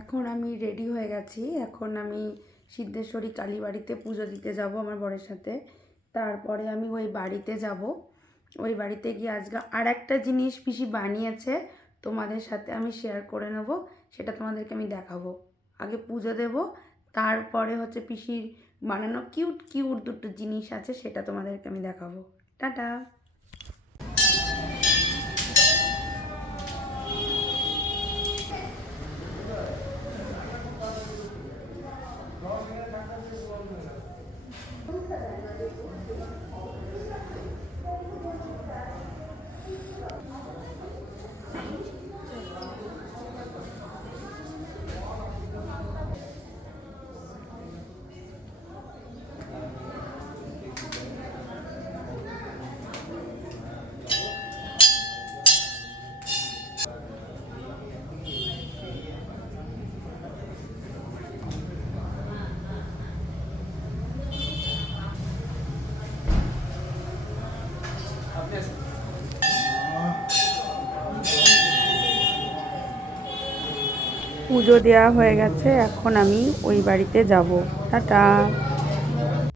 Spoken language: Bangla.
এখন আমি রেডি হয়ে গেছি। এখন আমি সিদ্ধেশ্বরী কালীবাড়িতে পুজো দিতে যাব আমার বরের সাথে। তারপরে আমি ওই বাড়িতে যাব। ওই বাড়িতে গিয়ে আজকে আর একটা জিনিস পিসি বানিয়েছে, তোমাদের সাথে আমি শেয়ার করে নেব। সেটা তোমাদেরকে আমি দেখাবো। আগে পুজো দেব, তারপরে হচ্ছে পিসির বানানো কিউট কিউট দুটো জিনিস আছে, সেটা তোমাদেরকে আমি দেখাবো। টাটা। পুজো দেওয়া হয়ে গেছে, এখন আমি ওই বাড়িতে যাব। টাটা।